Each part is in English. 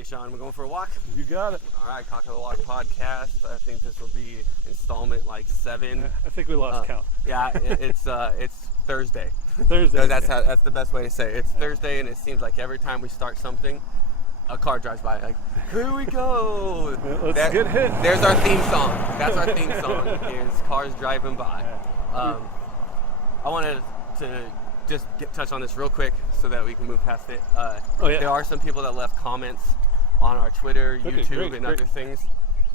right, Shaun, we're going for a walk? You got it. All right, Cock of the Walk podcast. I think this will be installment like 7. I think we lost count. Yeah, it's Thursday. Thursday. So that's the best way to say it. It's Thursday, and it seems like every time we start something, a car drives by. Like, here we go. Let's get hit. There's our theme song. That's our theme song. Is cars driving by. I wanted to just touch on this real quick so that we can move past it. There are some people that left comments on our Twitter, YouTube, and other things.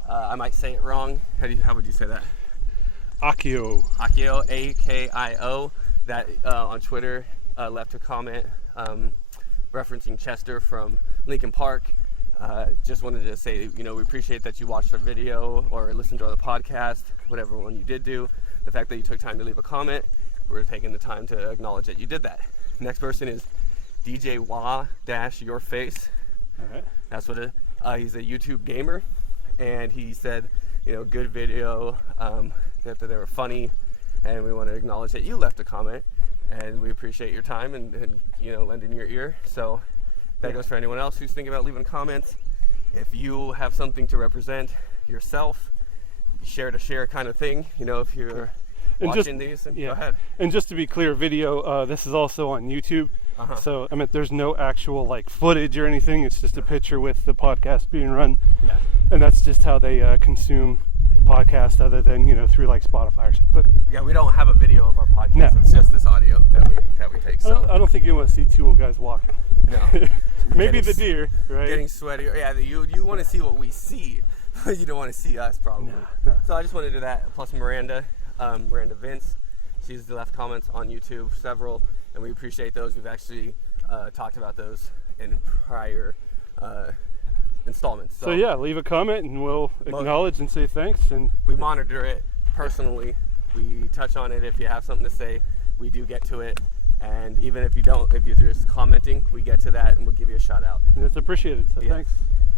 I might say it wrong. How would you say that? Akio, A-K-I-O. That on Twitter left a comment referencing Chester from Lincoln Park. Just wanted to say, we appreciate that you watched our video or listened to the podcast, whatever one you did do. The fact that you took time to leave a comment, we're taking the time to acknowledge that you did that. Next person is DJ Wah-Your Face. All right. That's what he's a YouTube gamer, and he said, good video, that they were funny, and we want to acknowledge that you left a comment, and we appreciate your time and lending your ear. So that goes for anyone else who's thinking about leaving comments. If you have something to represent yourself, share to share kind of thing, if you're watching these, go ahead. And just to be clear, video, this is also on YouTube. So, there's no actual footage or anything. It's just a picture with the podcast being run. Yeah. And that's just how they consume podcasts, other than, through Spotify or something. Yeah, we don't have a video of our podcast. No, it's just this audio that we take. So I don't think you want to see two old guys walking. No. Maybe the deer, right? Getting sweaty. Yeah, you want to see what we see. You don't want to see us, probably. No. So I just wanted to do that. Plus Miranda Vince, she's left comments on YouTube, several, and we appreciate those. We've actually talked about those in prior installments. So leave a comment and we'll acknowledge and say thanks. And we monitor it personally. We touch on it. If you have something to say, we do get to it. And even if you don't, if you're just commenting, we get to that and we'll give you a shout out. And it's appreciated. So thanks.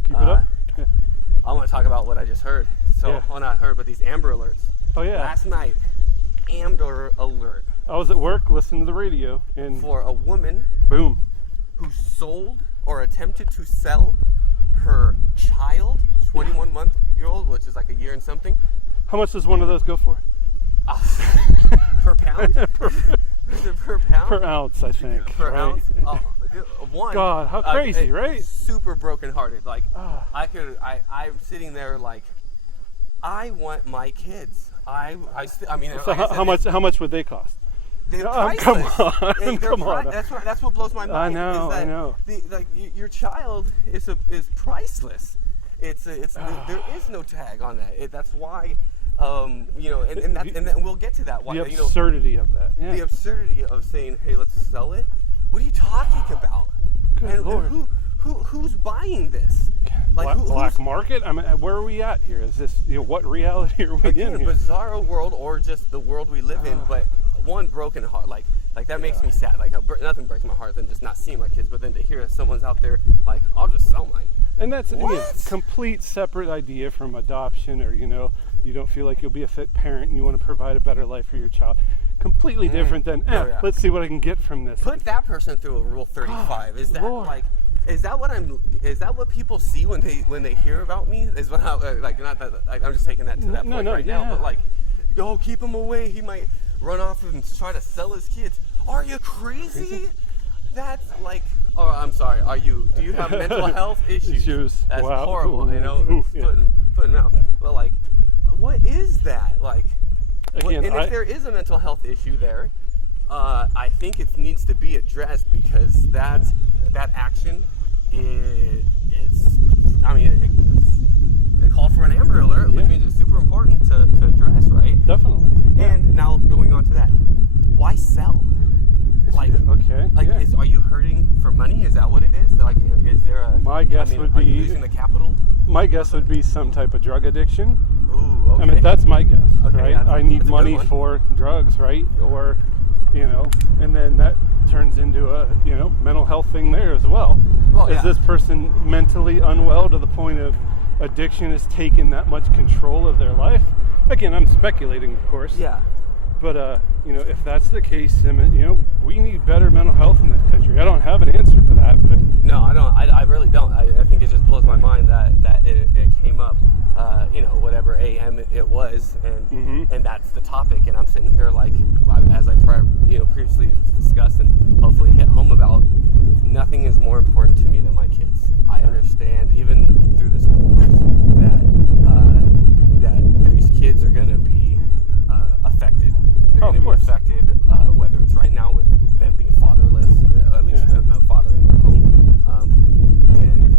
Keep it up. Yeah. I want to talk about what I just heard. Not heard, but these Amber Alerts. Oh yeah. Last night, Amber Alert. I was at work listening to the radio, and for a woman, boom, who sold or attempted to sell her child, 21-month-old, which is like a year and something. How much does one of those go for? Per pound? Is it per pound? Per ounce, I think. Per ounce? One. God, how crazy, right? Super brokenhearted. I'm sitting there like, I want my kids. How much would they cost? They're priceless. Come on. That's what blows my mind. I know. Your child is priceless. There is no tag on that. That's why. And we'll get to that. The absurdity of that. Yeah. The absurdity of saying, "Hey, let's sell it." What are you talking about? Good Lord. And who's buying this? Black market? Where are we at here? Is this what reality are we in a here? Bizarro world, or just the world we live in? But one broken heart, that makes me sad. Nothing breaks my heart than just not seeing my kids. But then to hear that someone's out there I'll just sell mine. And that's a complete separate idea from adoption, or you don't feel like you'll be a fit parent and you want to provide a better life for your child. Completely different than let's see what I can get from this. Put that person through a Rule 35. Is that Is that what people see when they hear about me? Is what not that I'm just taking that to that point now, but keep him away. He might run off and try to sell his kids. Are you crazy? That's I'm sorry. Do you have mental health issues? That's horrible. Foot in mouth. But what is that? If there is a mental health issue there, I think it needs to be addressed, because that action it called for an Amber Alert, which means it's super important to address, right? Definitely. And now going on to that, why sell? Are you hurting for money? Is that what it is? Is there a? My guess would be, are you losing the capital? My guess would be some type of drug addiction. Ooh, okay. That's my guess, right? Yeah, I need money for drugs, right? Or, and then that turns into a, mental health thing there as well. Is this person mentally unwell to the point of addiction has taken that much control of their life? Again, I'm speculating, of course. Yeah. But, if that's the case, we need better mental health in this country. I don't have an answer for that, but... No, I don't. I really don't. I think it just blows and that's the topic. And I'm sitting here like, as I previously discussed and hopefully hit home about, nothing is more important to me than my kids. I understand, even through this divorce, that these kids are going to be affected. They're going to be affected, whether it's right now with them being fatherless, at least no father in their home, and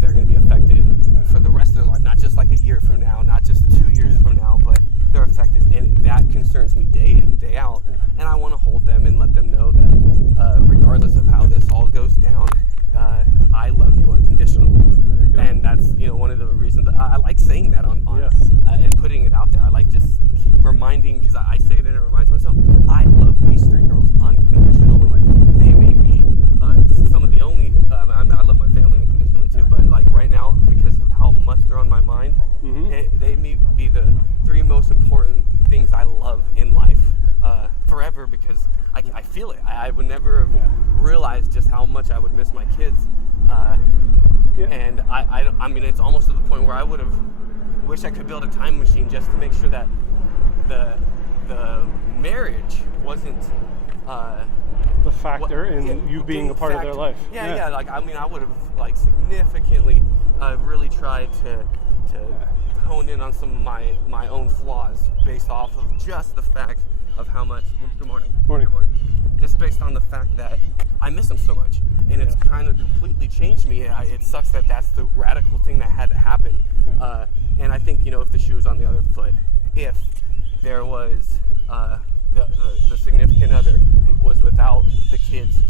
they're going to be affected for the rest of their life, not just like a year from now, not just 2 years from now, but they're affected, and that concerns me day in and day out. And I want to hold them and let them know that regardless of how this all goes down, I love you unconditionally. And that's one of the reasons I like saying that on and putting it out there. I like just keep reminding, because I say it and it reminds myself, I love these 3 girls unconditionally. They may be some of the only, I love my family unconditionally too, but like right now, because of how much they're on my mind, they may be the 3 most important things I love in life forever, because I feel it. I would never have realized just how much I would miss my kids. And I mean, it's almost to the point where I would have wished I could build a time machine just to make sure that the marriage wasn't the factor in you being a part of their life. Yeah. Like, I mean, I would have like significantly really tried to hone in on some of my own flaws based off of just the fact of how much. Good morning. Morning. Good morning. Just based on the fact that I miss them so much, and it's kind of completely changed me. It sucks that that's the radical thing that had to happen. And I think, if the shoe was on the other foot, if there was the significant other was without the kids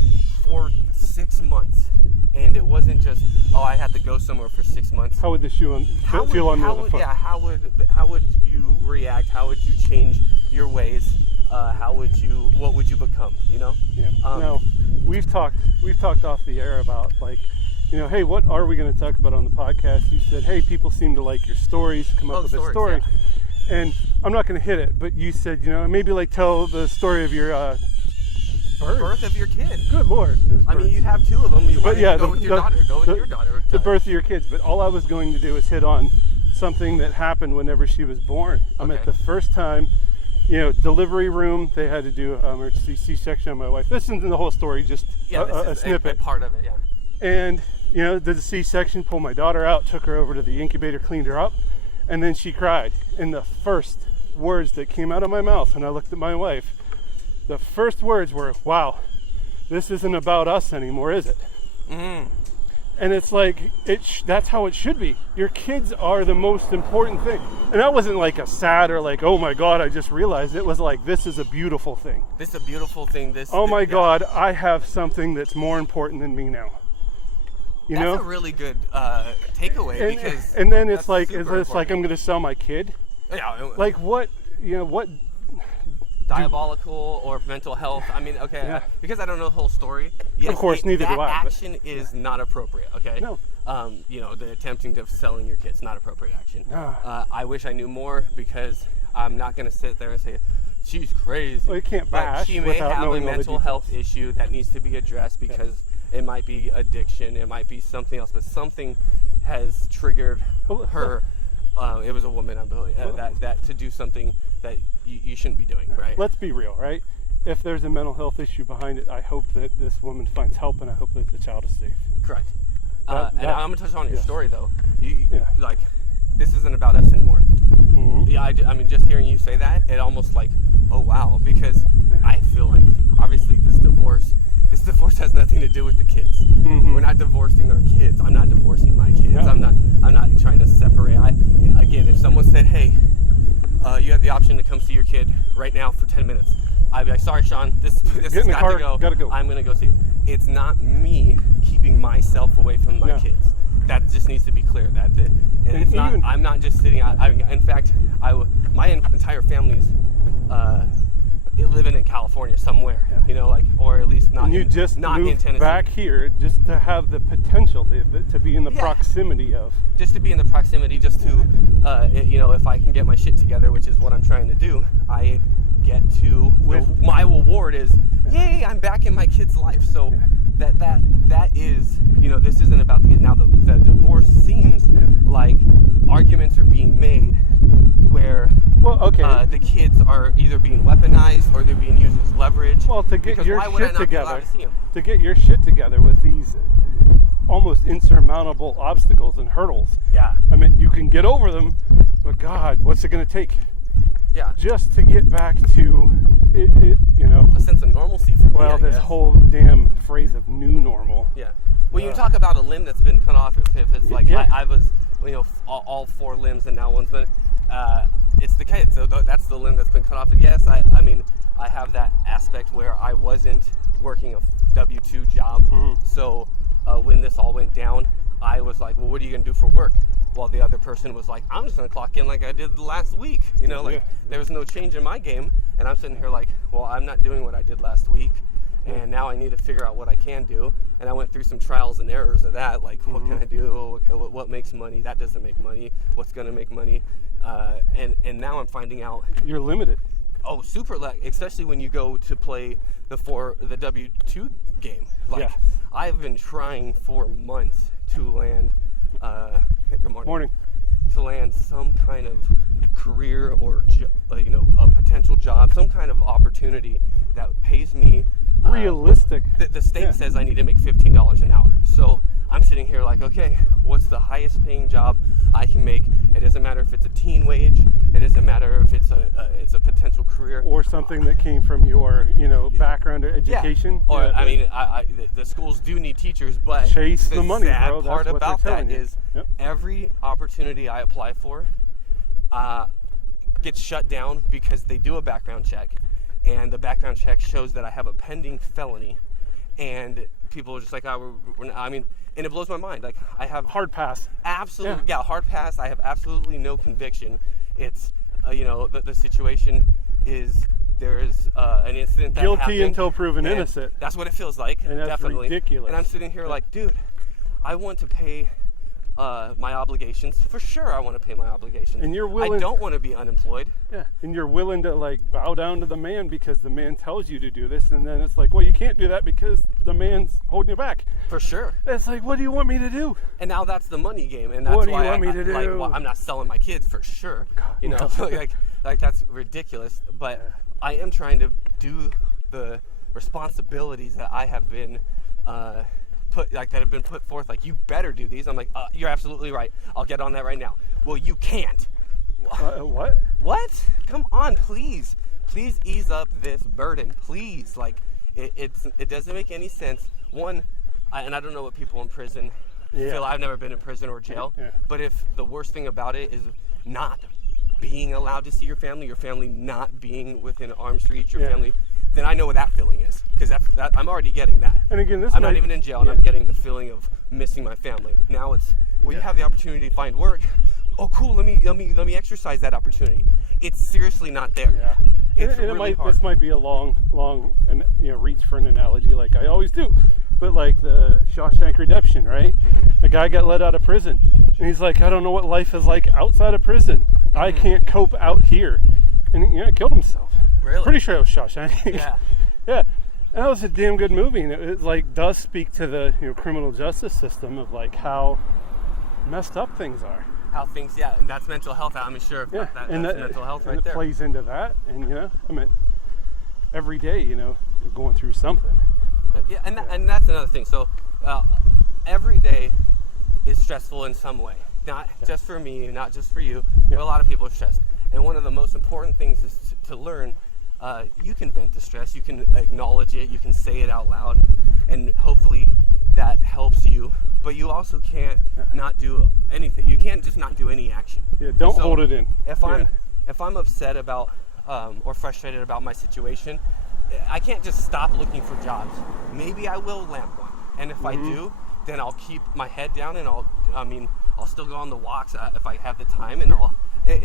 for 6 months, and it wasn't just, I had to go somewhere for 6 months. How would the shoe feel on the other foot? Yeah, how would you react? How would you change your ways? What would you become? Yeah. Now, we've talked off the air about, like, hey, what are we going to talk about on the podcast? You said, hey, people seem to like your stories, come up with a story. Yeah. And I'm not going to hit it, but you said, maybe like tell the story of your birth of your kid. Good Lord. I mean, you have 2 of them. Go with your daughter. Go with your daughter. The birth of your kids. But all I was going to do is hit on something that happened whenever she was born. I'm at the first time, delivery room, they had to do emergency C-section on my wife. This isn't the whole story, just a snippet. A part of it, yeah. And, did the C-section, pulled my daughter out, took her over to the incubator, cleaned her up, and then she cried. And the first words that came out of my mouth when I looked at my wife, the first words were, wow, this isn't about us anymore, is it? Mm. And it's like, that's how it should be. Your kids are the most important thing. And that wasn't like a sad or like, oh my God, I just realized. It was like, this is a beautiful thing. This is a beautiful thing. God, I have something that's more important than me now. That's a really good takeaway, because and then it's like I'm going to sell my kid. Yeah. Like what diabolical or mental health. I mean, because I don't know the whole story. Yes, of course, neither do I. That action is not appropriate. Okay. No. The attempting to selling your kids, not appropriate action. I wish I knew more, because I'm not going to sit there and say she's crazy. Well, you can't bash. She may have a mental health issue that needs to be addressed, because it might be addiction, it might be something else, but something has triggered her. It was a woman, I believe, that to do something that you shouldn't be doing, right? Let's be real, right? If there's a mental health issue behind it, I hope that this woman finds help, and I hope that the child is safe. Correct. And I'm going to touch on your story, though. Like, this isn't about us anymore. Mm-hmm. Yeah, I mean, just hearing you say that, it almost like, oh, wow, because I feel like, obviously, this divorce has nothing to do with the kids. Mm-hmm. We're not divorcing our kids. I'm not divorcing my kids. No. I'm not trying to separate. Again, if someone said, hey, you have the option to come see your kid right now for 10 minutes, I'd be like, sorry, Sean, this has got to go. I'm going to go see it. It's not me keeping myself away from my kids. That just needs to be clear. I'm not just sitting out. In fact, my entire family's living in California somewhere, or at least not. And you just not moved in Tennessee. Back here just to have the potential to be in the proximity of. Just to be in the proximity, just to, if I can get my shit together, which is what I'm trying to do, I get to. My reward is, yay! I'm back in my kid's life. So that is, this isn't about now. The divorce seems like arguments are being made where. Well, Okay. The kids are either being weaponized or they're being used as leverage. Well, to get your shit together, with these almost insurmountable obstacles and hurdles. Yeah. I mean, you can get over them, but God, what's it going to take? Yeah. Just to get back to, a sense of normalcy for me. Well, this whole damn phrase of new normal. Yeah. When you talk about a limb that's been cut off, if it's like I was, all 4 limbs and now one's been, it's the case. So that's the limb that's been cut off. Yes, I mean, I have that aspect where I wasn't working a W-2 job. Mm-hmm. So when this all went down, I was like, well, what are you going to do for work? While the other person was like, I'm just going to clock in like I did last week. There was no change in my game. And I'm sitting here like, well, I'm not doing what I did last week. And now I need to figure out what I can do. And I went through some trials and errors of that. Like, what can I do? Okay, what makes money? That doesn't make money. What's going to make money? And now I'm finding out. You're limited. Oh, super, especially when you go to play the W-2 game. I've been trying for months to land, good morning. To land some kind of career or a potential job, some kind of opportunity that pays me realistic. The state says I need to make $15 an hour. So I'm sitting here like, okay, what's the highest paying job I can make? It doesn't matter if it's a teen wage. It doesn't matter if it's a potential career or something that came from your background or education. Yeah. Or I mean, the schools do need teachers, but chase the money, sad bro. part That's about that you. is every opportunity I apply for gets shut down because they do a background check, and the background check shows that I have a pending felony, and people are just like, and it blows my mind. Like, I have hard pass. Absolutely, hard pass. I have absolutely no conviction. It's the situation is there's an incident that guilty happened, until proven innocent. That's what it feels like. And that's definitely ridiculous. And I'm sitting here like, dude, I want to pay my obligations. For sure I want to pay my obligations. And you're willing. I don't want to be unemployed. Yeah. And you're willing to bow down to the man because the man tells you to do this, and then it's like, well, you can't do that because the man's holding you back. For sure. It's like, what do you want me to do? And now that's the money game, and that's what do why you want me to do? I'm not selling my kids for sure. God, no. like that's ridiculous. But I am trying to do the responsibilities that I have been that have been put forth. Like, you better do these. I'm like, you're absolutely right. I'll get on that right now. Well, you can't. What? What? Come on, please ease up this burden, please. Like, it doesn't make any sense. One, and I don't know what people in prison feel. I've never been in prison or jail. Yeah. But if the worst thing about it is not being allowed to see your family not being within arm's reach, your family, then I know what that feeling is, because that I'm already getting that. And again, I'm not even in jail, and I'm getting the feeling of missing my family. Now it's, you have the opportunity to find work. Oh, cool. Let me exercise that opportunity. It's seriously not there. Yeah. It's really hard. This might be a long reach for an analogy, like I always do. But like the Shawshank Redemption, right? Mm-hmm. A guy got let out of prison, and he's like, I don't know what life is like outside of prison. Mm-hmm. I can't cope out here, and he killed himself. Really? Pretty sure it was Shawshank. Yeah. Yeah. And that was a damn good movie, and it does speak to the criminal justice system of like how messed up things are. How things, and that's mental health. I'm sure that's mental health right there. And it plays into that, and every day, you're going through something. Yeah, and that's another thing. So every day is stressful in some way. Not just for me, not just for you, but a lot of people are stressed. And one of the most important things is to learn. You can vent the stress, you can acknowledge it, you can say it out loud, and hopefully that helps you. But you also can't not do anything. You can't just not do any action. Yeah, don't hold it in. If I'm upset about or frustrated about my situation, I can't just stop looking for jobs. Maybe I will land one, and if I do, then I'll keep my head down, and I'll still go on the walks if I have the time, and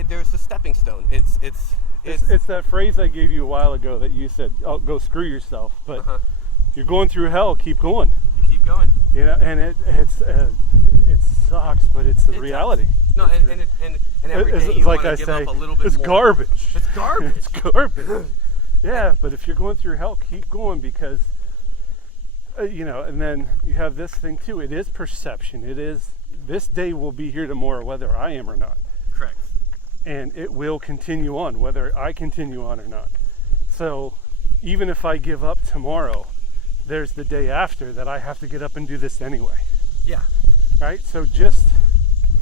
there's a stepping stone. It's that phrase I gave you a while ago that you said, "Oh, go screw yourself." But you're going through hell. Keep going. You keep going. And it sucks, but it's the reality. Does. No, and every day you want to give up a little bit more. It's garbage. It's garbage. It's garbage. Yeah, but if you're going through hell, keep going, because and then you have this thing too. It is perception. It is, this day will be here tomorrow, whether I am or not. Correct. and it will continue on whether I continue on or not. So even if I give up tomorrow, there's the day after that I have to get up and do this anyway. Yeah. Right? So just...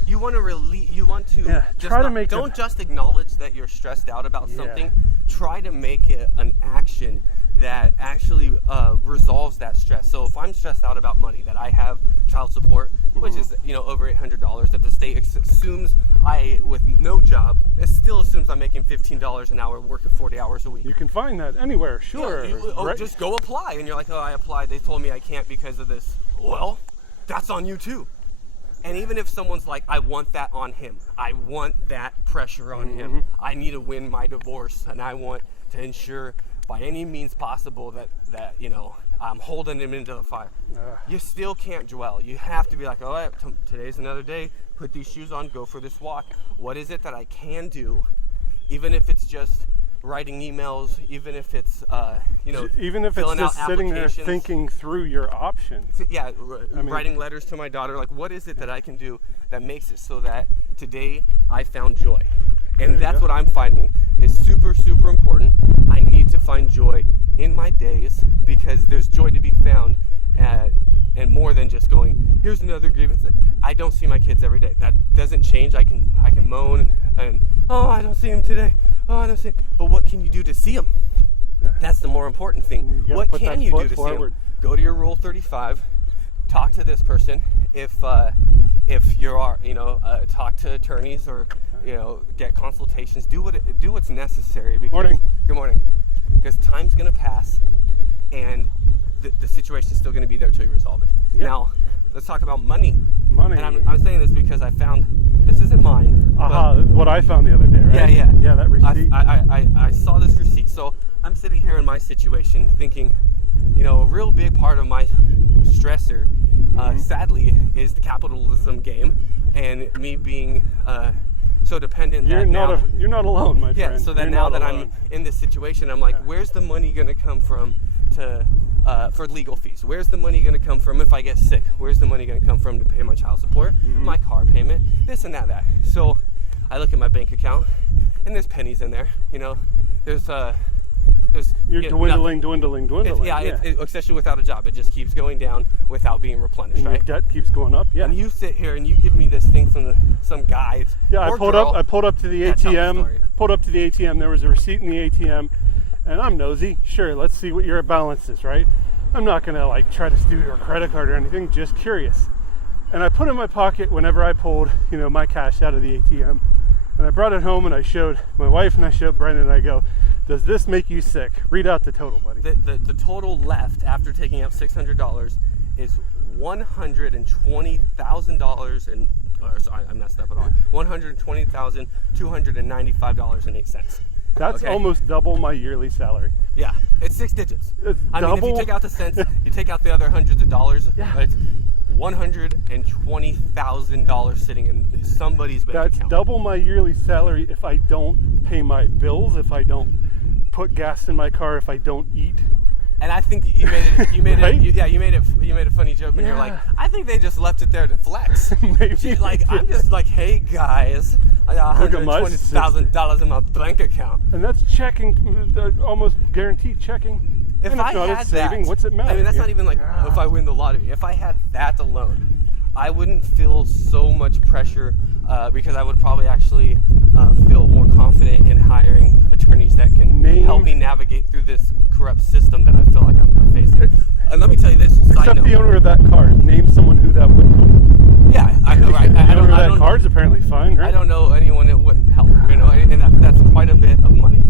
You want to try to make don't just acknowledge that you're stressed out about something. Try to make it an action that actually resolves that stress. So if I'm stressed out about money, that I have child support, which is over $800, that the state assumes with no job, it still assumes I'm making $15 an hour working 40 hours a week. You can find that anywhere, sure. Right? Just go apply, and you're like, oh, I applied. They told me I can't because of this. Well, that's on you too. And even if someone's like, I want that on him, I want that pressure on him, I need to win my divorce, and I want to ensure by any means possible that I'm holding him into the fire. You still can't dwell. You have to be like, all right, today's another day, put these shoes on, go for this walk. What is it that I can do, even if it's just writing emails, even if it's even if it's just sitting there thinking through your options. Yeah, writing letters to my daughter. Like, what is it that I can do that makes it so that today I found joy? And that's what I'm finding is super, super important. I need to find joy in my days because there's joy to be found, and more than just going, here's another grievance. I don't see my kids every day. That doesn't change. I can moan and oh, I don't see him today. Oh, I don't see him. But what can you do to see him? That's the more important thing. What can you do to see him? Go to your Rule 35. Talk to this person. If you're talk to attorneys or get consultations. Do what's necessary. Because, Good morning. Because time's gonna pass, and the situation's still gonna be there till you resolve it. Yep. Now, let's talk about money. And I'm saying this because I found, this isn't mine. What I found the other day, right? Yeah, that receipt. I saw this receipt. So I'm sitting here in my situation thinking, a real big part of my stressor, sadly, is the capitalism game and me being so dependent. You're not alone, my friend. Yeah, so that now that I'm in this situation, I'm like, where's the money going to come from for legal fees? Where's the money going to come from if I get sick? Where's the money going to come from to pay my child support, my car payment, this and that? So I look at my bank account, and there's pennies in there. You're dwindling. Especially without a job, it just keeps going down without being replenished, and right? Your debt keeps going up. Yeah. And you sit here and you give me this thing from some guide. Yeah, I pulled up to the ATM. Pulled up to the ATM. There was a receipt in the ATM, and I'm nosy. Sure, let's see what your balance is, right? I'm not gonna try to steal your credit card or anything. Just curious. And I put it in my pocket whenever I pulled, my cash out of the ATM. And I brought it home and I showed my wife and I showed Brendan and I go, does this make you sick? Read out the total, buddy. The total left after taking out $600 is $120,000 and I messed up at all. $120,295.08. That's almost double my yearly salary. Yeah, it's 6 digits. It's double. If you take out the cents, you take out the other hundreds of dollars, it's $120,000 sitting in somebody's bank account. That's double my yearly salary if I don't pay my bills, if I don't put gas in my car, if I don't eat. And I think you made it. You made right? You made a funny joke when you're like, I think they just left it there to flex. Maybe. I'm just like, hey guys, I got $120,000 in my bank account. And that's checking, almost guaranteed checking. If I had saving, that, what's it matter? I mean, that's not even if I win the lottery. If I had that alone, I wouldn't feel so much pressure because I would probably actually feel more confident in hiring attorneys that can help me navigate through this corrupt system that I feel like I'm facing. And let me tell you this. Except the owner of that car. Name someone who that would help. Yeah, I know, right? The owner of that car's apparently fine, right? I don't know anyone that wouldn't help, and that's quite a bit of money.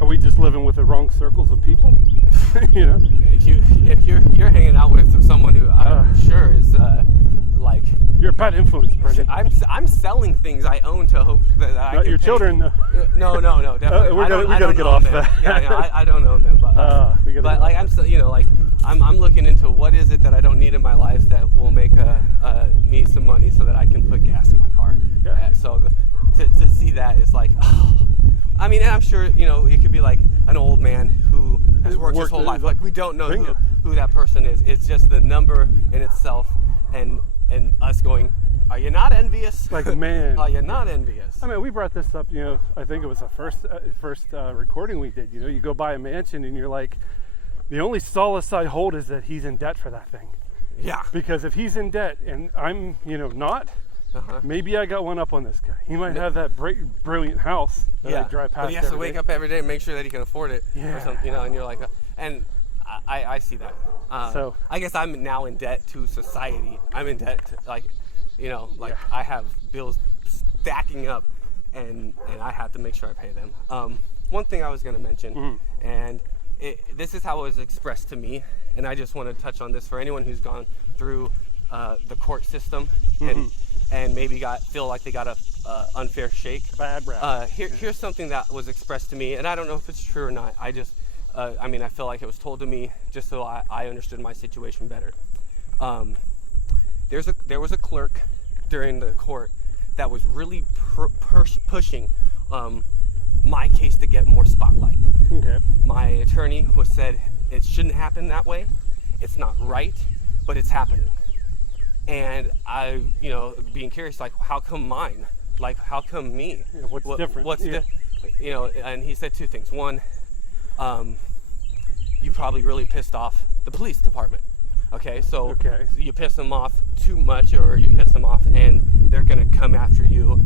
Are we just living with the wrong circles of people? If you're hanging out with someone who I'm sure is you're a bad influence, Brendan. I'm selling things I own to hope that I can your pay. children. No, definitely. We gotta get off that. Yeah, I don't own them, but I'm still, I'm looking into what is it that I don't need in my life that will make me some money so that I can put gas in my car. Yeah. So to see that is like, I mean, and I'm sure it could be like an old man who has worked his whole life. Like we don't know who that person is. It's just the number in itself, and us going, Are you not envious? Like, man. Are you not envious? I mean, we brought this up, I think it was the first recording we did. You go buy a mansion and you're like, the only solace I hold is that he's in debt for that thing. Yeah. Because if he's in debt and I'm, not, maybe I got one up on this guy. He might have that brilliant house that I drive past. But he has to wake up every day and make sure that he can afford it. Yeah. Or something, and you're like, and I see that. So I guess I'm now in debt to society. I'm in debt to, I have bills stacking up, and I have to make sure I pay them. One thing I was going to mention, and this is how it was expressed to me, and I just want to touch on this for anyone who's gone through the court system and maybe feel like they got a unfair shake. Bad rap. Here's something that was expressed to me, and I don't know if it's true or not. I just, I feel like it was told to me just so I understood my situation better. There was a clerk during the court that was really pushing my case to get more spotlight. Okay. My attorney said it shouldn't happen that way. It's not right, but it's happening. And I, being curious, like, how come mine? Like, how come me? Yeah, what's different? What's different? And he said two things. One, you probably really pissed off the police department. Okay, so you piss them off too much, or you piss them off, and they're gonna come after you.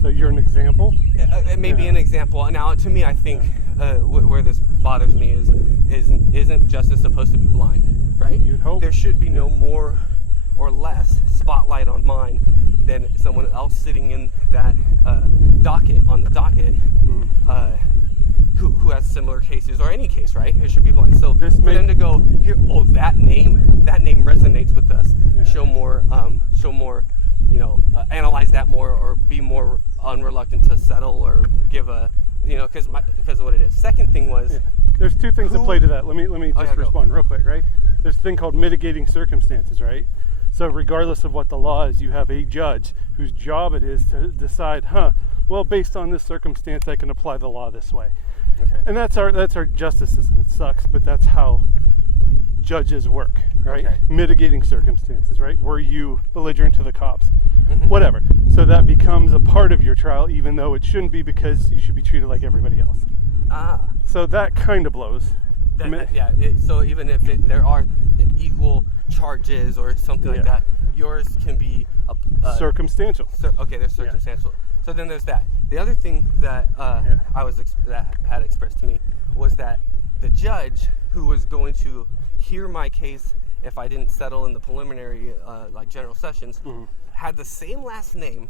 So you're an example? Maybe an example. Now, to me, I think where this bothers me isn't justice supposed to be blind, right? You'd hope. There should be no more or less spotlight on mine than someone else sitting in that docket who has similar cases, or any case, right? It should be blind. So for them to go here, that name resonates with us. Yeah. Show more, analyze that more, or be more unreluctant to settle, or give a, because of what it is. Second thing was, there's two things that play to that. Let me just respond real quick, right? There's a thing called mitigating circumstances, right? So regardless of what the law is, you have a judge whose job it is to decide, based on this circumstance, I can apply the law this way. Okay. And that's our justice system. It sucks, but that's how judges work, right? Okay. Mitigating circumstances, right? Were you belligerent to the cops? Whatever. So that becomes a part of your trial, even though it shouldn't be, because you should be treated like everybody else. So that kind of blows. So even if there are equal charges or something like that, yours can be circumstantial. There's circumstantial. So then there's that. The other thing that that had expressed to me was that the judge who was going to hear my case if I didn't settle in the preliminary general sessions had the same last name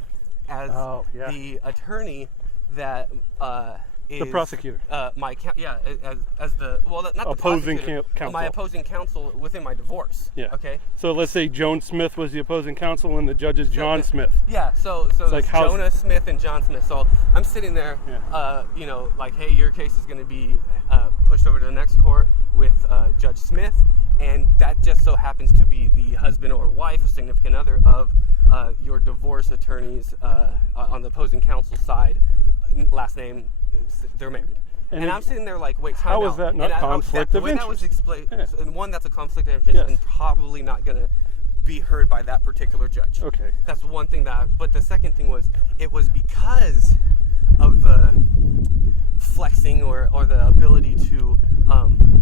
as the attorney that is the prosecutor. As the not opposing the prosecutor, counsel. My opposing counsel within my divorce. Yeah. Okay. So let's say Joan Smith was the opposing counsel and the judge is John Smith. Yeah. So it's like Jonah Smith and John Smith. So I'm sitting there, hey, your case is going to be pushed over to the next court with Judge Smith, and that just so happens to be the husband or wife, or significant other of your divorce attorneys on the opposing counsel side. Last name, they're married. And I'm sitting there like, wait, how is that not conflict of interest? That was explained, and one, that's a conflict of interest, and probably not going to be heard by that particular judge. Okay. That's one thing but the second thing was, it was because of the flexing or the ability to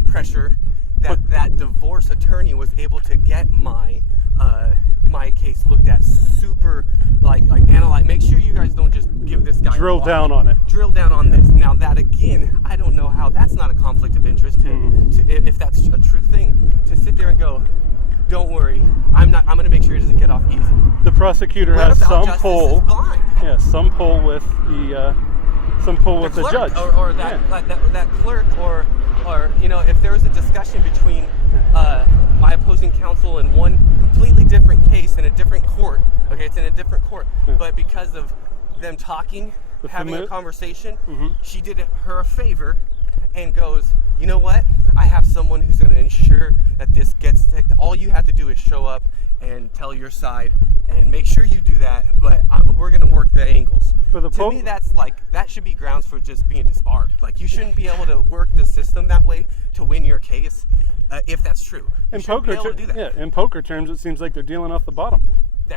pressure that divorce attorney was able to get my case looked at super analyze. Make sure you guys don't just give this guy drill down on it. Drill down on this. Now that again, I don't know how that's not a conflict of interest to if that's a true thing, to sit there and go, don't worry, I'm going to make sure he doesn't get off easy. The prosecutor has some pull. Yeah, some pull with the judge, or that clerk, or if there was a discussion between my opposing counsel in one completely different case in a different court. Okay, it's in a different court, but because of them talking, having a conversation, she did her a favor and goes, you know what? I have someone who's going to ensure that this gets. All you have to do is show up and tell your side, and make sure you do that. But we're going to work the angles. To me, that should be grounds for just being disbarred. Like, you shouldn't be able to work the system that way to win your case, if that's true. In poker terms, it seems like they're dealing off the bottom.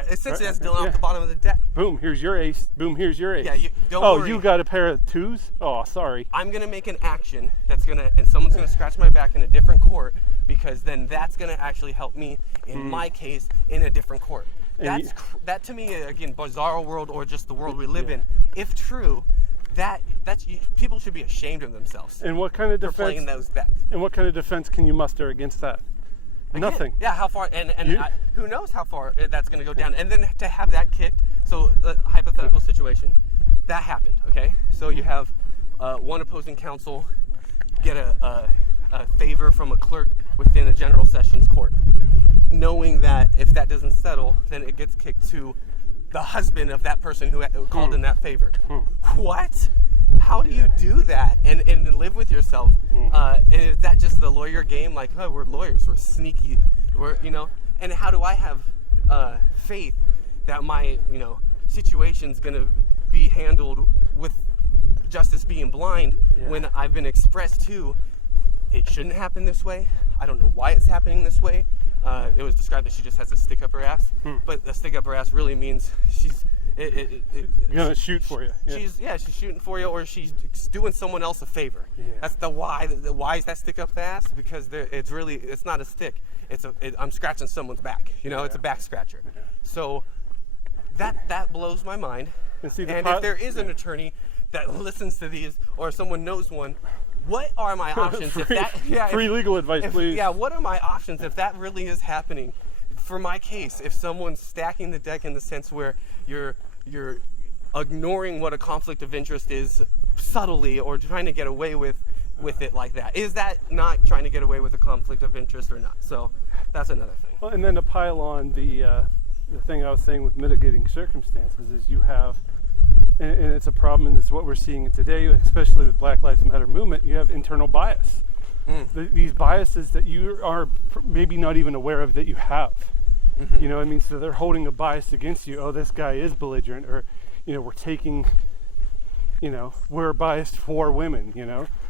Essentially, that's dealing off the bottom of the deck. Boom, here's your ace. Boom, here's your ace. Yeah, don't worry. You got a pair of twos? Oh, sorry. I'm going to make an action and someone's going to scratch my back in a different court, because then that's going to actually help me in my case in a different court. That to me, again, bizarre world, or just the world we live in, if true, that's people should be ashamed of themselves. And what kind of defense? For playing those bets. And what kind of defense can you muster against that? Again, nothing. Yeah, how far? Who knows how far that's going to go down? And then to have that kicked. So, hypothetical situation, that happened. Okay, so you have one opposing counsel get a favor from a clerk within a general sessions court, knowing that if that doesn't settle, then it gets kicked to the husband of that person who called in that favor. What? How do you do that and live with yourself? And is that just the lawyer game? Like, oh, we're lawyers, we're sneaky, and how do I have faith that my, situation's gonna be handled with justice being blind when I've been expressed to, it shouldn't happen this way. I don't know why it's happening this way. It was described that she just has to stick up her ass, but the stick up her ass really means she's gonna shoot for you. Yeah. She's shooting for you, or she's doing someone else a favor. Yeah. That's the why. Why is that stick up the ass? Because it's not a stick. I'm scratching someone's back. It's a back scratcher. Yeah. So that blows my mind. And if there is an attorney that listens to these, or someone knows one, what are my options free legal advice, please? Yeah, what are my options if that really is happening? For my case, if someone's stacking the deck in the sense where you're ignoring what a conflict of interest is subtly, or trying to get away with it like that, is that not trying to get away with a conflict of interest or not? So that's another thing. Well, and then to pile on the thing I was saying with mitigating circumstances is you have, and it's a problem, and it's what we're seeing today, especially with Black Lives Matter movement, you have internal bias. These biases that you are maybe not even aware of that you have. You know what I mean? So they're holding a bias against you. Oh, this guy is belligerent, or, we're taking, we're biased for women,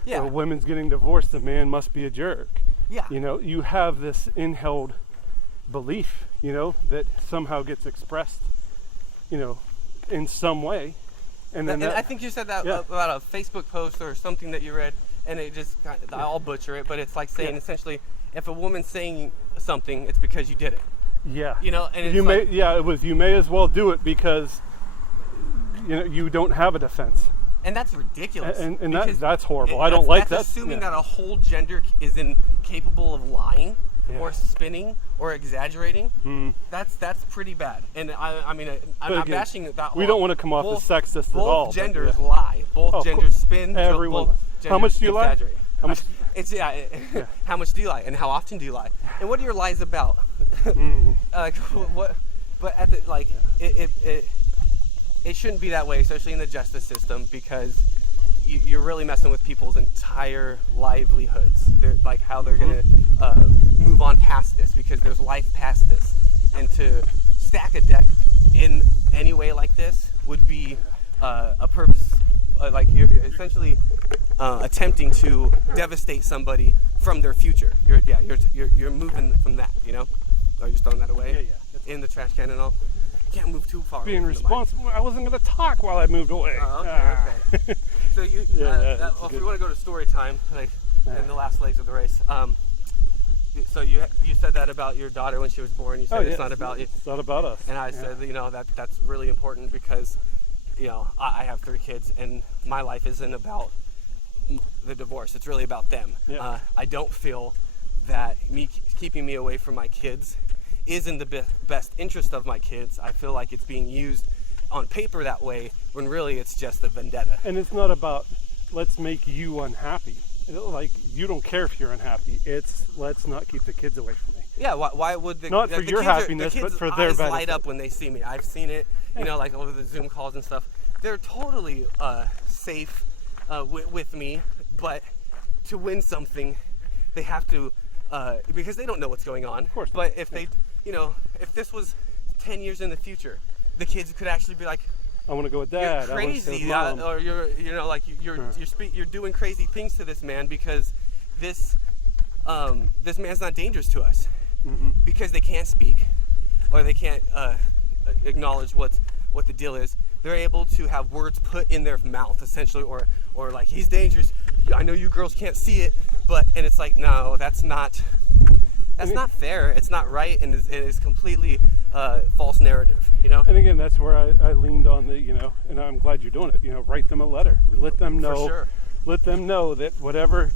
Yeah. Or women's getting divorced, the man must be a jerk. Yeah. You have this inheld belief, that somehow gets expressed, in some way. And I think you said that about a Facebook post or something that you read, and it just, I'll butcher it, but it's like saying essentially, if a woman's saying something, it's because you did it. Yeah. And it's it was, you may as well do it because, you don't have a defense. And that's ridiculous. And that's horrible. I don't like that. That's assuming that a whole gender is incapable of lying or spinning or exaggerating. That's pretty bad. And I'm not bashing that. We don't want to come off as sexist at all. Both genders lie. Both genders spin. Everyone. How much do you lie? How much? How much do you lie, and how often do you lie, and what are your lies about? What? But it shouldn't be that way, especially in the justice system, because you're really messing with people's entire livelihoods. They're like how they're gonna move on past this, because there's life past this, and to stack a deck in any way like this would be a purpose. Like you're essentially attempting to devastate somebody from their future. You're moving from that. Are you just throwing that away? Yeah. In the trash can and all. You can't move too far. Being responsible. I wasn't going to talk while I moved away. Oh, okay. So if we want to go to story time, in the last legs of the race. So you said that about your daughter when she was born. You said it's not about you. It's not about us. And I said that's really important, because I have 3 kids, and my life isn't about the divorce. It's really about them. Yeah. I don't feel that keeping me away from my kids is in the best interest of my kids. I feel like it's being used on paper that way, when really it's just a vendetta. And it's not about, let's make you unhappy. Like, you don't care if you're unhappy. It's, let's not keep the kids away from me. Yeah, why would not for your happiness, but for their benefit. Light up when they see me. I've seen it, like over the Zoom calls and stuff. They're totally safe with me, but to win something, they have to, because they don't know what's going on. Of course. But if they, if this was 10 years in the future, the kids could actually be like, I want to go with Dad. You're crazy, or you're doing crazy things to this man, because this man's not dangerous to us, because they can't speak, or they can't acknowledge what the deal is. They're able to have words put in their mouth, essentially, or like, he's dangerous. I know you girls can't see it, and it's like, no, that's not fair. It's not right, and it's completely false narrative, you know? And again, that's where I leaned on the, you know, and I'm glad you're doing it, you know, write them a letter. Let them know. For sure. Let them know that whatever,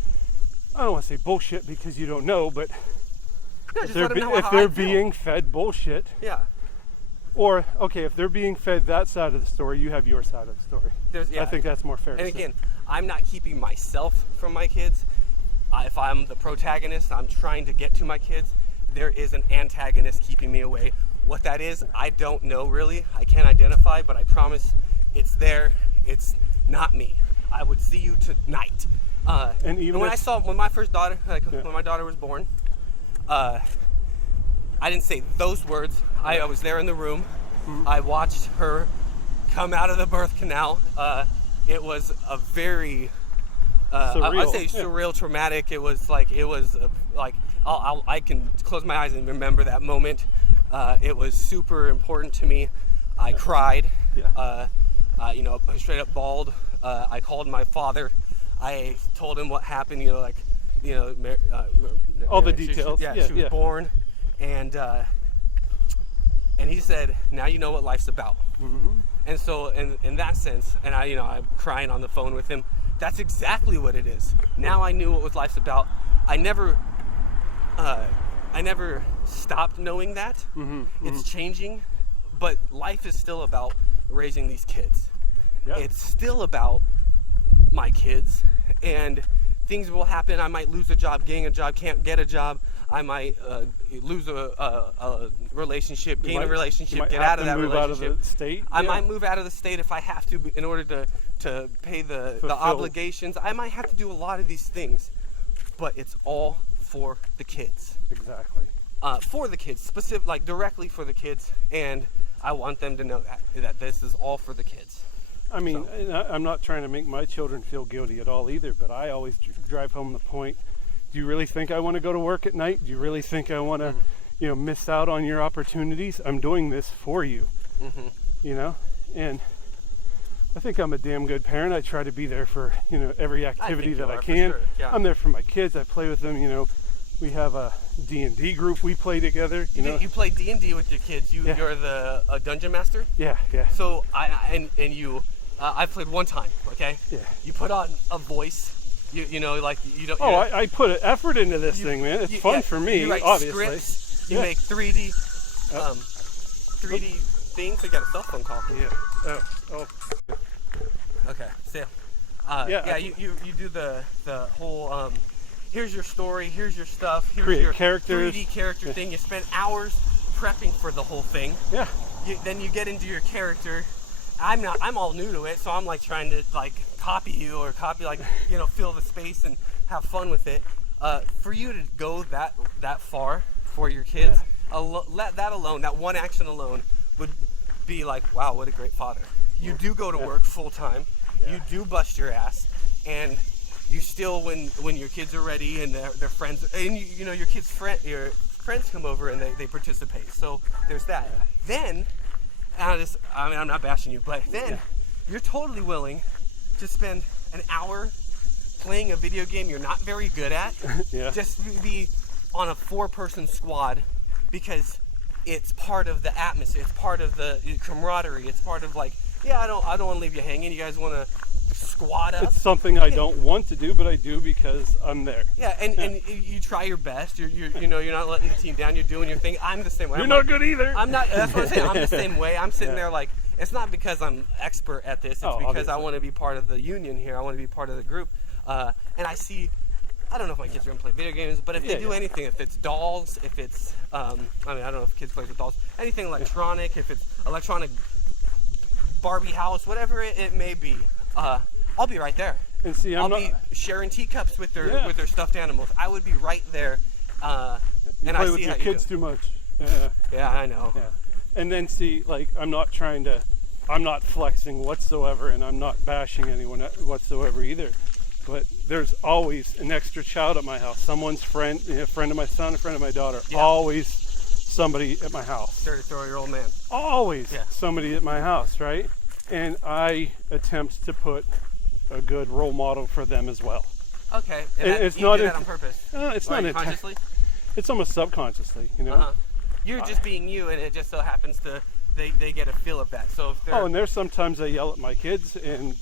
I don't want to say bullshit because you don't know, but if they're being fed bullshit. Yeah. Or, okay, if they're being fed that side of the story, you have your side of the story. I think that's more fair. And again, I'm not keeping myself from my kids. If I'm the protagonist, I'm trying to get to my kids. There is an antagonist keeping me away. What that is, I don't know really. I can't identify, but I promise it's there. It's not me. I would see you tonight. And when my first daughter, when my daughter was born, I didn't say those words. I was there in the room. Mm-hmm. I watched her come out of the birth canal. It was a very, I'd say surreal, traumatic. It was like I can close my eyes and remember that moment. It was super important to me. I cried. Yeah. Straight up bawled. I called my father. I told him what happened. All the details. She was born, and he said, "Now you know what life's about." Mm-hmm. And so, in that sense, and I'm crying on the phone with him. That's exactly what it is. Now I knew what life's about. I never stopped knowing that. Mm-hmm. It's changing, but life is still about raising these kids. Yep. It's still about my kids, and things will happen. I might lose a job, getting a job, can't get a job. I might lose a relationship, gain a relationship, get out of that relationship. Move out of the state. I might move out of the state if I have to in order to pay the obligations. I might have to do a lot of these things, but it's all for the kids. Exactly. For the kids, directly for the kids, and I want them to know that this is all for the kids. I mean, I'm not trying to make my children feel guilty at all either, but I always drive home the point. Do you really think I want to go to work at night? Do you really think I want to, miss out on your opportunities? I'm doing this for you, and I think I'm a damn good parent. I try to be there for, every activity that I can. Sure. Yeah. I'm there for my kids. I play with them, We have a D&D group we play together. You play D&D with your kids. You're the dungeon master? Yeah. So I played one time, okay? Yeah. You put on a voice. You don't. I put an effort into this thing, man. It's fun for me, you write obviously. Scripts, you make 3D things. I got a cell phone call. Yeah. Oh. Okay. So, you do the whole. Here's your story. Here's your stuff. Here's Create your characters. 3D character thing. You spend hours prepping for the whole thing. Yeah. Then you get into your character. I'm all new to it, so I'm trying to copy you or fill the space and have fun with it. For you to go that far for your kids, let that alone, that one action alone, would be wow, what a great father. You do go to work full time. Yeah. You do bust your ass, and you still, when your kids are ready and their friends, and your kids' friends come over and they participate. So there's that. Then. I'm not bashing you, but then you're totally willing to spend an hour playing a video game you're not very good at, just to be on a 4-person squad because it's part of the atmosphere, it's part of the camaraderie, it's part of I don't want to leave you hanging. You guys want to squad up? It's something I don't want to do, but I do because I'm there. Yeah, and you try your best. You're not letting the team down. You're doing your thing. I'm the same way. You're not good either. I'm not. That's what I'm saying. I'm the same way. I'm sitting there it's not because I'm expert at this. It's because obviously. I want to be part of the union here. I want to be part of the group. And I see. I don't know if my kids are gonna play video games, but if they do anything, if it's dolls, if it's I don't know if kids play with dolls, anything electronic, if it's electronic Barbie house, whatever it may be. I'll be right there. And see, I'll be sharing teacups with their stuffed animals. I would be right there. And I see with your kids too much. Yeah, I know. Yeah. And then see, I'm not flexing whatsoever, and I'm not bashing anyone whatsoever either. But there's always an extra child at my house. Someone's friend, a friend of my son, a friend of my daughter, always somebody at my house. 34-year-old man. Always somebody at my house, right? And I attempt to put a good role model for them as well. Okay. It's you not do that on purpose. It's not consciously. It's almost subconsciously, you know. You're just being you, and it just so happens to they get a feel of that. So if they're... and there's sometimes I yell at my kids, and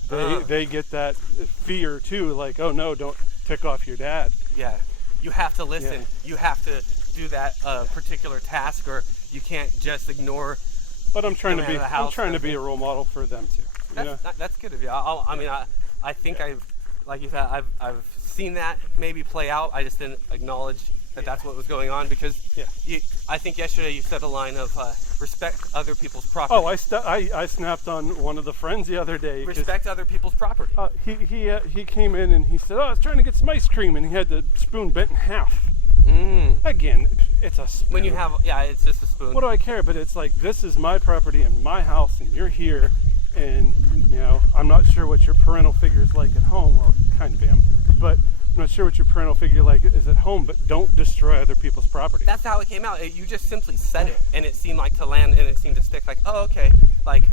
they get that fear too, like, oh no, don't tick off your dad. Yeah, you have to listen. Yeah. You have to do that particular task, or you can't just ignore. But I'm trying to be a role model for them too. That's good of you. I think like you said, I've seen that maybe play out. I just didn't acknowledge that that's what was going on, because I think yesterday you said a line of respect other people's property. Oh, I snapped on one of the friends the other day. Respect other people's property. He came in and he said, I was trying to get some ice cream, and he had the spoon bent in half. Again, it's a spoon. When you have, it's just a spoon. What do I care? But it's like, this is my property and my house, and you're here, and I'm not sure what your parental figure is like at home. Well, kind of am, but I'm not sure what your parental figure like is at home. But don't destroy other people's property. That's how it came out. You just simply said it, and it seemed like to land, and it seemed to stick. Like, oh, okay, like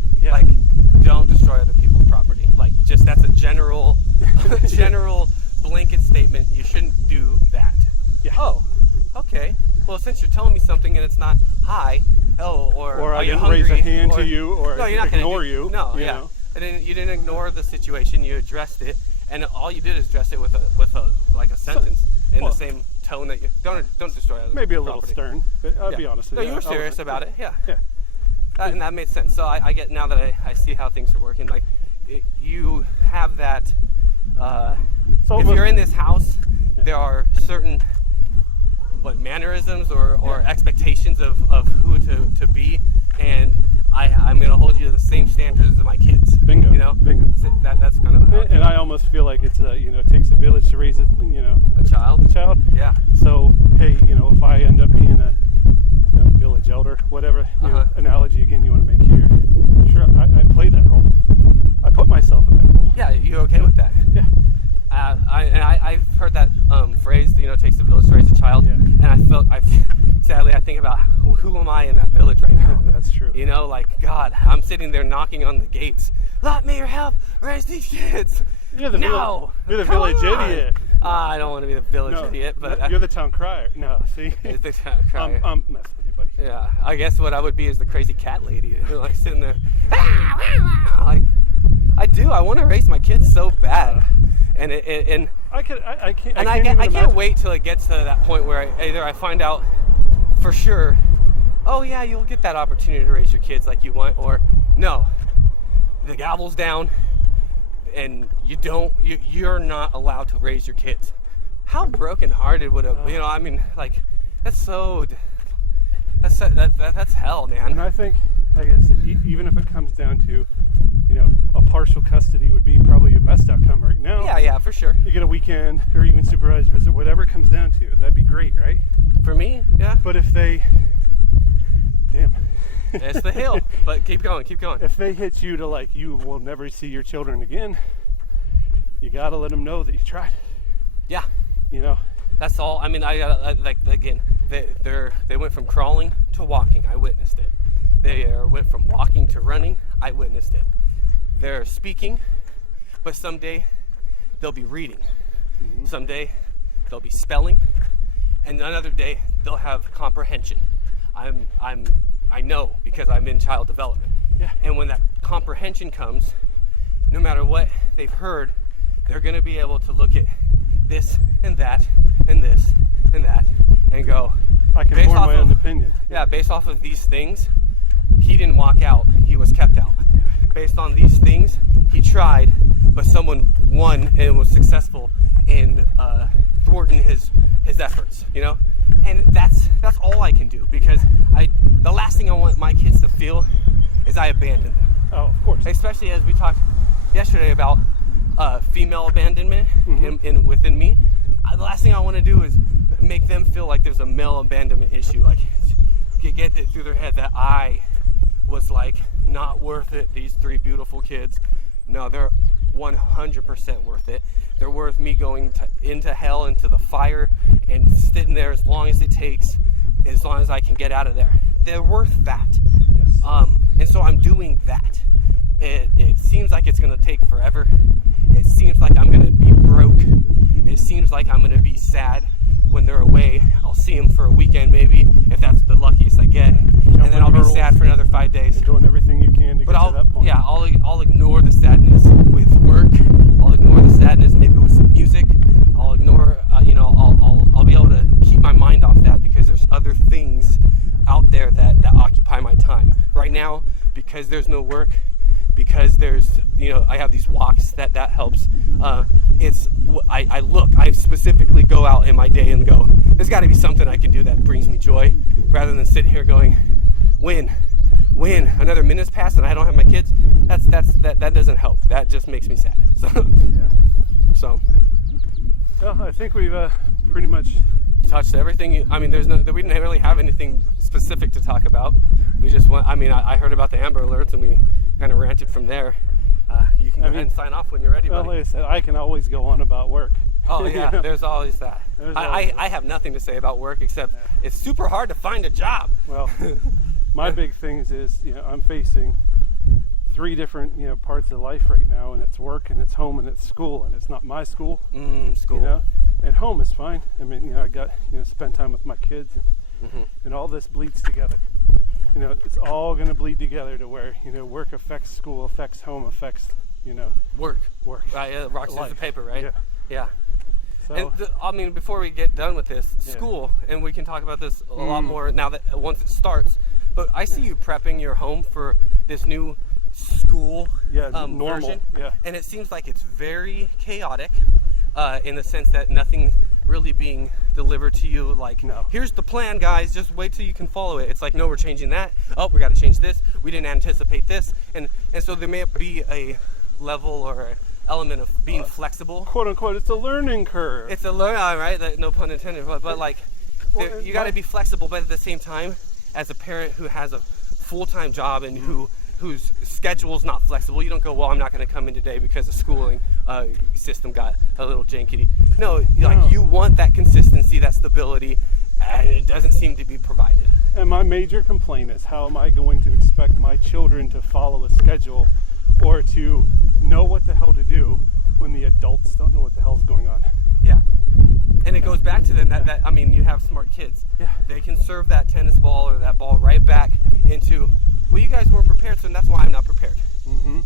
don't destroy other people's property. Like, just that's a general blanket statement. You shouldn't do that. Yeah. Oh, okay. Well, since you're telling me something and it's not hi, or I you didn't hungry, raise a hand to you, or no, you're not ignore you. No, you know? And then you didn't ignore the situation. You addressed it, and all you did is address it with a sentence in the same tone that you don't destroy other maybe a property. little stern, but I'll be honest with you. No, you were serious about it. Yeah. And that made sense. So I get now that I see how things are working. Like, you have that. If you're in this house, there are certain mannerisms or expectations of who to be, and I'm going to hold you to the same standards as my kids. Bingo. Bingo. So that's kind of. And I almost feel like it's it takes a village to raise a child. Yeah. So hey, if I end up being a village elder, whatever analogy again you want to make here, sure, I play that role. I put myself in that role. Yeah, you okay with that? Yeah. I've heard that phrase, it takes a village to raise a child, and sadly I think about who am I in that village right now? That's true. Like, God, I'm sitting there knocking on the gates. Let me help raise these kids. You're the village idiot. I don't want to be the village idiot, but you're the town crier. No, see, it's the town crier. I'm messing with you, buddy. Yeah, I guess what I would be is the crazy cat lady, like sitting there, like I do. I want to raise my kids so bad. And I can't wait till it gets to that point where either I find out for sure, oh yeah, you'll get that opportunity to raise your kids like you want, or no, the gavel's down and you're not allowed to raise your kids. How brokenhearted would it? That's hell, man. And I think, like I said, even if it comes down to, a partial custody would be probably your best outcome right now. Yeah, for sure. You get a weekend or even supervised visit, whatever it comes down to. That'd be great, right? For me, yeah. But if it's the hill, but keep going. If they hit you to you will never see your children again, you gotta let them know that you tried. Yeah. That's all. I mean, they went from crawling to walking. I witnessed it. They went from walking to running. I witnessed it. They're speaking, but someday they'll be reading. Mm-hmm. Someday they'll be spelling, and another day they'll have comprehension. I know because I'm in child development. Yeah. And when that comprehension comes, no matter what they've heard, they're going to be able to look at this and that and this and that and go, I can form my own opinion. Yeah, based off of these things, he didn't walk out, he was kept out. Based on these things, he tried, but someone won and was successful in thwarting his efforts, And that's all I can do, because the last thing I want my kids to feel is I abandoned them. Oh, of course. Especially as we talked yesterday about female abandonment within me. The last thing I want to do is make them feel like there's a male abandonment issue, like get it through their head that I was not worth it, these three beautiful kids. No, they're 100% worth it. They're worth me going into hell, into the fire, and sitting there as long as it takes as long as I can get out of there. They're worth that. Yes. And so I'm doing that. It seems like it's going to take forever. It seems like I'm going to be broke. It seems like I'm going to be sad when they're away. I'll see them for a weekend maybe, if that's the luckiest I get. And then I'll be sad for another 5 days. You're doing everything you can to get to that point. Yeah, I'll ignore the sadness with work. I'll ignore the sadness maybe with some music. I'll ignore, I'll be able to keep my mind off that because there's other things out there that occupy my time. Right now, because there's no work, because there's, I have these walks that helps. I specifically go out in my day and go, there's got to be something I can do that brings me joy, rather than sitting here going, when another minute's passed and I don't have my kids. That doesn't help. That just makes me sad. So Well, I think we've pretty much touched everything. We didn't really have anything specific to talk about. We just went. I heard about the Amber Alerts and we kind of ranted from there. You can go ahead and sign off when you're ready. Well, like I said, I can always go on about work. Oh yeah, there's always that. I have nothing to say about work except it's super hard to find a job. Well, my big things is I'm facing 3 different parts of life right now, and it's work and it's home and it's school, and it's not my school. School. And home is fine. I got spend time with my kids, and all this bleeds together. It's all going to bleed together to where work affects school, affects home, affects work. Right, it rocks the paper, right? Yeah. So, and before we get done with this, school, and we can talk about this a lot more now that once it starts. But I see you prepping your home for this new school normal version, yeah. And it seems like it's very chaotic, in the sense that nothing's really being delivered to you. Like, here's the plan, guys. Just wait till you can follow it. It's like, no, we're changing that. Oh, we got to change this. We didn't anticipate this, and so there may be a level or an element of being flexible, quote unquote. It's a learning curve. It's a right? No pun intended. But like, you got to be flexible. But at the same time, as a parent who has a full-time job and whose schedule's not flexible, you don't go, well, I'm not going to come in today because the schooling system got a little jankety. No, you want that consistency, that stability, and it doesn't seem to be provided. And my major complaint is, how am I going to expect my children to follow a schedule or to know what the hell to do when the adults don't know what the hell's going on? Yeah. And it goes back to them that you have smart kids. Yeah. They can serve that tennis ball or that ball right back into, well, you guys weren't prepared, so that's why I'm not prepared.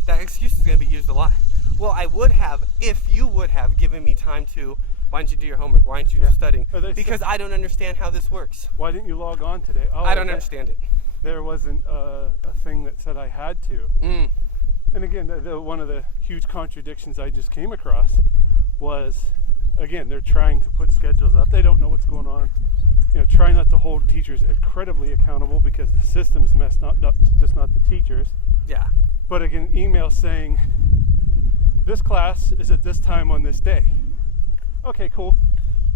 That excuse is going to be used a lot. Well, I would have, if you would have given me time to, why didn't you do your homework? Why aren't you studying? Because I don't understand how this works. Why didn't you log on today? Oh, I don't understand it. There wasn't a thing that said I had to. And again, one of the huge contradictions I just came across was, again, they're trying to put schedules out. They don't know what's going on. Try not to hold teachers incredibly accountable because the system's messed up, not the teachers. Yeah. But again, email saying, this class is at this time on this day. Okay, cool.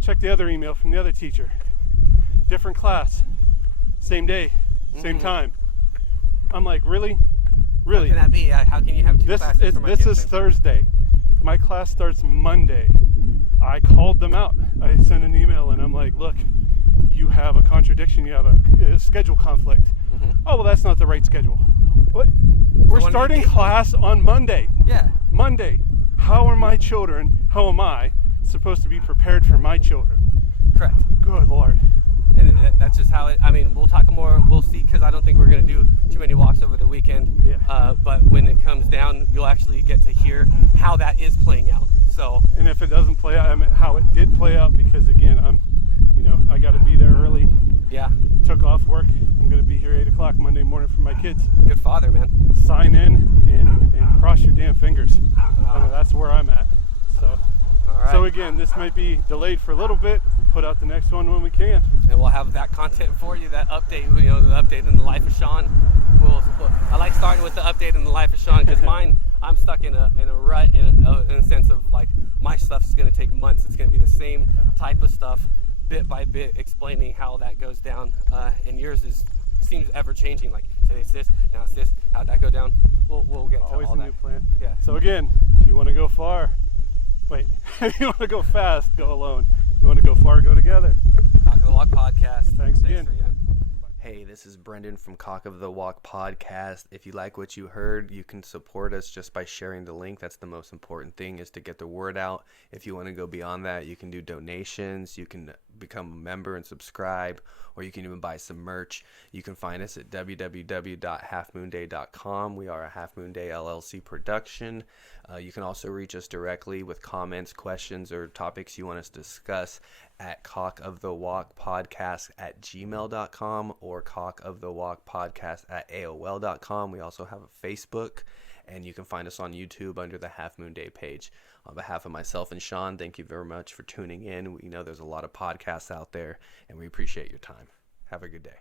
Check the other email from the other teacher. Different class, same day, same time. I'm like, really? Really? How can that be? How can you have two classes for my kids? This is Thursday. My class starts Monday. I called them out. I sent an email and I'm like, look, you have a contradiction. You have a schedule conflict. Oh, well, that's not the right schedule. What? We're starting class on Monday. Yeah. Monday. How are my children, how am I supposed to be prepared for my children? Correct. Good Lord. And that's just how it, we'll talk more, we'll see, because I don't think we're going to do too many walks over the weekend. Yeah. But when it comes down, you'll actually get to hear how that is playing out. So. And if it doesn't play out, how it did play out, because again, I got to be there early. Yeah. Took off work. I'm going to be here 8 o'clock Monday morning for my kids. Good father, man. Sign in and cross your damn fingers. That's where I'm at. So. All right. So again, this might be delayed for a little bit. Put out the next one when we can. And we'll have that content for you, that update, the update in the life of Shaun. I like starting with the update in the life of Shaun, because mine, I'm stuck in a rut in a sense of like, my stuff's going to take months. It's going to be the same type of stuff, bit by bit, explaining how that goes down. And yours seems ever changing. Like, today it's this, now it's this. How'd that go down? We'll get to always all a that. new plan. Yeah. So again, if you want to go far, if you want to go fast, go alone. If you want to go far, go together. Talk of the Walk podcast. Thanks again. For you. Hey, this is Brendan from Cock of the Walk podcast. If you like what you heard, you can support us just by sharing the link. That's the most important thing, is to get the word out. If you want to go beyond that, you can do donations, you can become a member and subscribe, or you can even buy some merch. You can find us at www.halfmoonday.com. We are a Half Moon Day LLC production. You can also reach us directly with comments, questions, or topics you want us to discuss at cockofthewalkpodcast@gmail.com or cockofthewalkpodcast@aol.com. We also have a Facebook, and you can find us on YouTube under the Half Moon Day page. On behalf of myself and Shaun, thank you very much for tuning in. We know there's a lot of podcasts out there, and we appreciate your time. Have a good day.